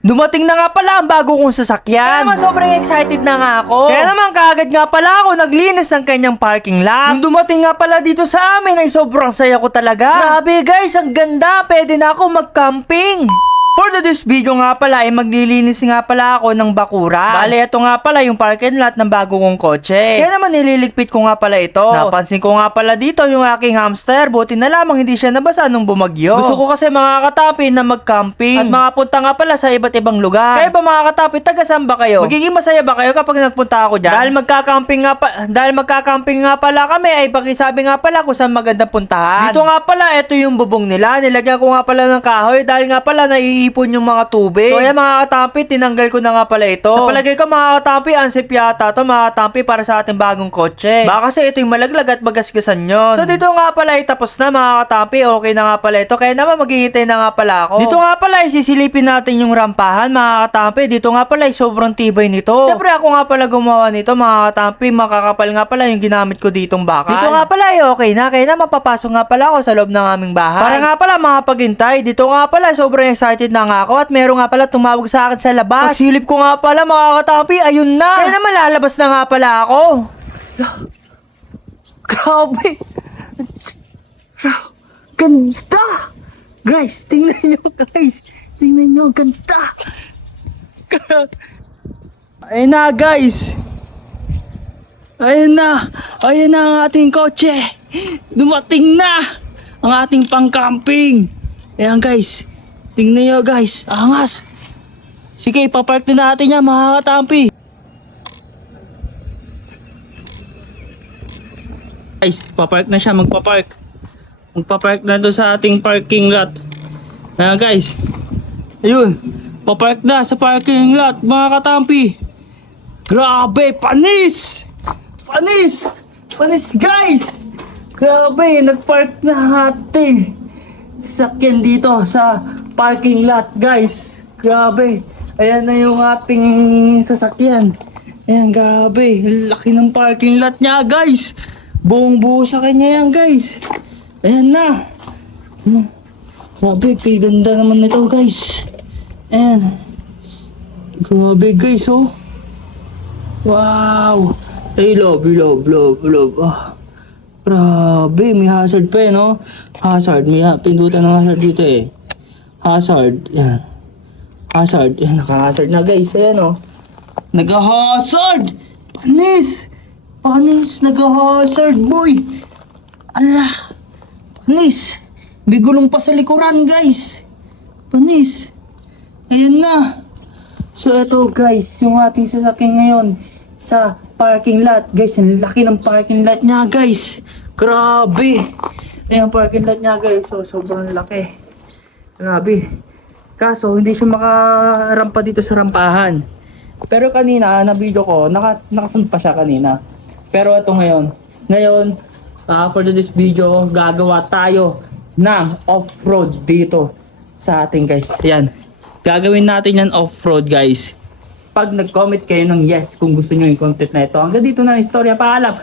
Dumating na nga pala ang bago kong sasakyan. Kaya naman sobrang excited na nga ako. Kaya naman kaagad nga pala ako naglinis ng kanyang parking lot. Nung dumating nga pala dito sa amin ay sobrang saya ko talaga. Grabe guys, ang ganda. Pwede na ako mag-camping. For this video nga pala ay maglilinis nga pala ako ng bakuran. Bale, ito nga pala yung parking lot ng bago kong kotse. Kaya naman nililigpit ko nga pala ito. Napansin ko nga pala dito yung aking hamster. Buti na lamang hindi siya nabasa nung bumagyo. Gusto ko kasi mga katapin na mag-camping at makapunta nga pala sa iba't ibang lugar. Kaya ba mga katapin, taga-saan ba kayo? Magiging masaya ba kayo kapag nagpunta ako dyan? Dahil magka-camping nga pala kami ay pakisabi nga pala kung saan magandang puntahan. Dito nga pala, ito yung bubong nila. Nilagyan ko nga pala ng kahoy dahil nga pala naiipon yung mga tubig. So ayan mga katampi, tinanggal ko na nga pala ito. Sa palagay ko mga katampi, ansip yata to mga katampi para sa ating bagong kotse. Baka kasi ito yung malaglag at magasgasan yun. So dito nga pala ay tapos na mga katampi, okay na nga pala ito. Kaya naman maghihintay na nga pala ako. Dito nga pala ay sisilipin natin yung rampahan mga katampi. Dito nga pala ay sobrang tibay nito. Siyempre ako nga pala gumawa nito mga katampi, makakapal nga pala yung ginamit ko ditong bakal. Dito nga pala ay okay na, kaya naman papasok nga pala ako sa loob ng aming bahay. Para nga pala makapaghintay, dito nga pala sobrang excited na nga ako at meron nga pala tumawag sa akin sa labas. Pagsilip ko nga pala mga katampi, ayun na. Kaya naman lalabas na nga pala ako. Grabe. Ganda. Guys, tingnan nyo guys. Tingnan nyo, ganda. Ayun na guys. Ayun na. Ayun na ang ating kotse. Dumating na ang ating pang-camping. Ayan guys. Tingnan nyo guys, angas. Sige, ipapark na natin yan mga katampi. Guys, papark na siya, magpapark. Magpapark na doon sa ating parking lot. Ayan guys. Ayun, papark na sa parking lot mga katampi. Grabe, panis! Panis! Panis guys! Grabe, nagpark na ating sasakyan dito sa parking lot guys. Grabe. Ayan na yung ating sasakyan. Ayan, grabe. Laki ng parking lot niya guys. Buong buo sa kanya yan guys. Ayan na. Grabe, ganda naman nito guys. Ayan. Grabe guys oh. Wow. Ay, love. Ah. Grabe, may hazard pa eh, no? Hazard, may pindutan ng hazard dito eh. Hazard, yan. Hazard, yan, naka-hazard na guys, ayan oh. Nag-hazard! Panis! Panis, nag-hazard boy! Ala! Panis! May gulong pa sa likuran guys! Panis! Ayan na! So eto guys, yung ating sasakyan ngayon sa parking lot. Guys, ang laki ng parking lot niya guys. Grabe. Ayan ang parking lot niya guys. So, sobrang laki. Grabe. Kaso, hindi siya makarampa dito sa rampahan. Pero kanina, na video ko, nakasampa siya kanina. Pero ito ngayon. Ngayon, for this video, gagawa tayo ng off-road dito sa ating guys. Ayan. Gagawin natin yan off-road guys. Pag nag-comment kayo ng yes kung gusto nyo yung content na ito. Hanggang dito na ang istorya. Paalam!